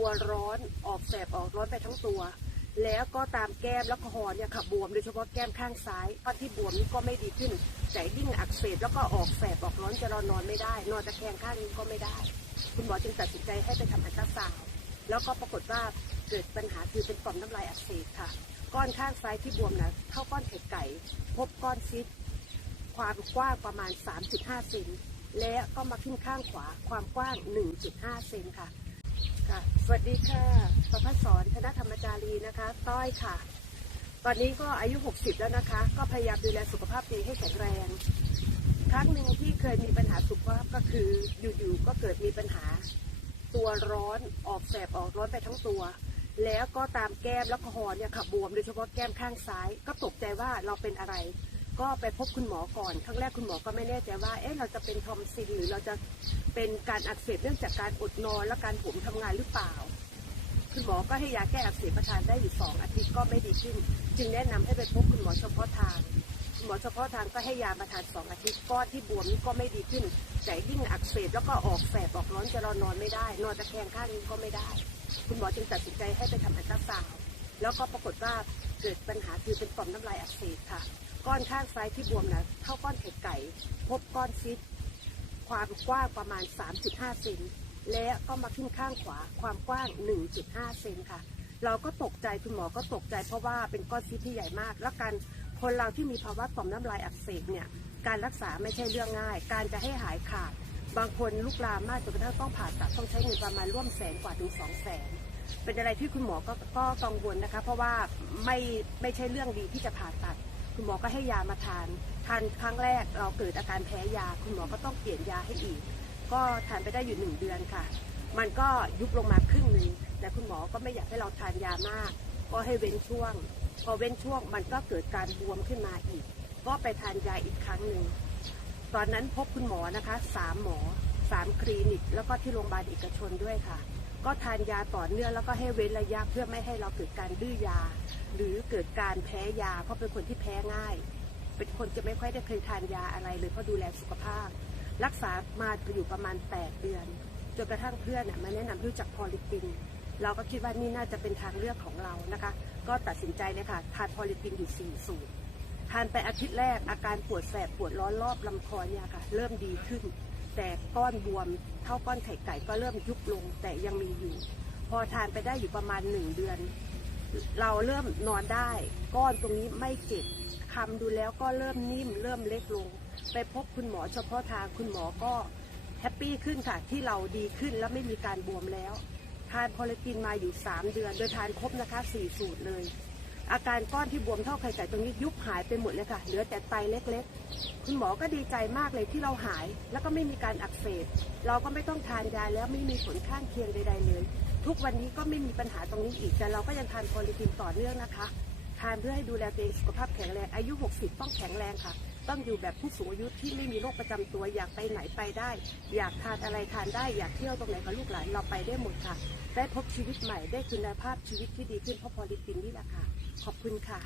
ตัวร้อนออกแสบออกร้อนไปทั้งตัว แล้วก็ตามแก้มแล้วก็คอเนี่ยค่ะบวมโดยเฉพาะแก้มข้างซ้ายก้อนที่บวมนี่ก็ไม่ดีขึ้นแต่ยิ่งอักเสบแล้วก็ออกแสบออกร้อนจะนอนนอนไม่ได้ นอนตะแคงข้างนี้ก็ไม่ได้ คุณหมอจึงตัดสินใจให้ไปทำอัลตราซาวด์แล้วก็ปรากฏว่าเกิดปัญหาคือเป็นต่อมน้ำลายอักเสบค่ะ ก้อนข้างซ้ายที่บวมนะเท่าก้อนไข่ไก่ พบก้อนซิสความกว้างประมาณ 3.5 เซนและก็มาขึ้นข้างขวาความกว้าง 1.5 เซนค่ะ ค่ะ สวัสดีค่ะ ประพัฒสอนธนธรรมจารีนะคะ ต้อยค่ะ ตอนนี้ก็อายุ 60 แล้วนะคะ ก็พยายามดูแลสุขภาพตัวเองให้แข็งแรง ครั้งหนึ่งที่เคยมีปัญหาสุขภาพก็คืออยู่ๆ ก็เกิดมีปัญหา ตัวร้อน ออกแสบออกร้อนไปทั้งตัว แล้วก็ตามแก้มแล้วก็คอเนี่ยค่ะบวมโดยเฉพาะแก้มข้างซ้าย ก็ตกใจว่าเราเป็นอะไร ก็ไปพบคุณหมอก่อนครั้งแรกคุณหมอก็ไม่แน่ใจว่าเอ๊ะเราจะเป็นทอมซินหรือเราจะเป็นการอักเสบเนื่องจากการอดนอนและการผมทำงานหรือเปล่า คุณหมอก็ให้ยาแก้อักเสบประทานได้อยู่สองอาทิตย์ก็ไม่ดีขึ้น จึงแนะนำให้ไปพบคุณหมอเฉพาะทางคุณหมอเฉพาะทางก็ให้ยามาทานสองอาทิตย์ก้อนที่บวมนี่ก็ไม่ดีขึ้นแต่ยิ่งอักเสบแล้วก็ออกแสบออกร้อนจะนอนนอนไม่ได้ นอนตะแคงข้างนี้ก็ไม่ได้ คุณหมอจึงตัดสินใจให้ไปทำอัลตราซาวด์แล้วก็ปรากฏว่า เกิดปัญหาคือเป็นต่อมน้ำลายอักเสบค่ะ ก้อนข้างซ้ายที่บวมนะเท่าก้อนไข่ไก่ พบก้อนซิสความกว้างประมาณ 3.5 เซนและก็มาขึ้นข้างขวาความกว้าง 1.5 เซนค่ะ เราก็ตกใจคุณหมอก็ตกใจเพราะว่าเป็นก้อนซิสที่ใหญ่มาก แล้วการคนเราที่มีภาวะต่อมน้ำลายอักเสบเนี่ยการรักษาไม่ใช่เรื่องง่าย การจะให้หายขาด บางคนลุกลามมากจนกระทั่งต้องผ่าตัดต้องใช้เงินประมาณร่วมแสนกว่าถึงสองแสน เป็นอะไรที่คุณหมอก็ก็กังวลนะคะ เพราะว่าไม่ไม่ใช่เรื่องดีที่จะผ่าตัด คุณหมอก็ให้ยามาทาน ทานครั้งแรกเราเกิดอาการแพ้ยา คุณหมอก็ต้องเปลี่ยนยาให้อีก ก็ทานไปได้อยู่หนึ่งเดือนค่ะ มันก็ยุบลงมาครึ่งหนึ่งแต่คุณหมอก็ไม่อยากให้เราทานยามาก ก็ให้เว้นช่วง พอเว้นช่วงมันก็เกิดการบวมขึ้นมาอีก ก็ไปทานยาอีกครั้งหนึ่งตอนนั้นพบคุณหมอนะคะสามหมอสามคลินิก แล้วก็ที่โรงพยาบาลเอกชนด้วยค่ะ ก็ทานยาต่อเนื่องแล้วก็ให้เว้นระยะเพื่อไม่ให้เราเกิดการดื้อยา หรือเกิดการแพ้ยา เพราะเป็นคนที่แพ้ง่าย เป็นคนจะไม่ค่อยได้เคยทานยาอะไรเลยเพราะดูแลสุขภาพ รักษามาอยู่ประมาณ 8 เดือนจนกระทั่งเพื่อนน่ะมาแนะนำรู้จักพอลิตินเราก็คิดว่านี่น่าจะเป็นทางเลือกของเรานะคะ ก็ตัดสินใจเลยค่ะทานพอลิตินอยู่ 4 สูตรทานไปอาทิตย์แรกอาการปวดแสบปวดร้อนรอบลำคอเนี่ยค่ะ เริ่มดีขึ้น แต่ก้อนบวมเท่าก้อนไข่ไก่ก็เริ่มยุบลงแต่ยังมีอยู่ พอทานไปได้อยู่ประมาณหนึ่งเดือน เราเริ่มนอนได้ ก้อนตรงนี้ไม่เจ็บคำดูแล้วก็เริ่มนิ่ม เริ่มเล็กลง ไปพบคุณหมอเฉพาะทางคุณหมอก็แฮปปี้ขึ้นค่ะ ที่เราดีขึ้นและไม่มีการบวมแล้ว ทานพอลิตินมาอยู่ 3 เดือน โดยทานครบนะคะ4สูตรเลย อาการก้อนที่บวมเท่าไข่ไก่ตรงนี้ยุบหายไปหมดเลยค่ะ เหลือแต่ไตเล็กๆ คุณหมอก็ดีใจมากเลยที่เราหาย แล้วก็ไม่มีการอักเสบ เราก็ไม่ต้องทานยาแล้วไม่มีผลข้างเคียงใด ๆ เลย ทุกวันนี้ก็ไม่มีปัญหาตรงนี้อีก แต่เราก็ยังทานพลิตินต่อเนื่องนะคะ ทานเพื่อให้ดูแลตัวเองสุขภาพแข็งแรง อายุ 60 ต้องแข็งแรงค่ะ ต้องอยู่แบบผู้สูงอายุที่ไม่มีโรคประจำตัวอยากไปไหนไปได้ อยากทานอะไรทานได้อยากเที่ยวตรงไหนกับลูกหลานเราไปได้หมดค่ะ ได้พบชีวิตใหม่ได้คุณภาพชีวิตที่ดีขึ้นเพราะพอลิตินนี่แหละค่ะ ขอบคุณค่ะ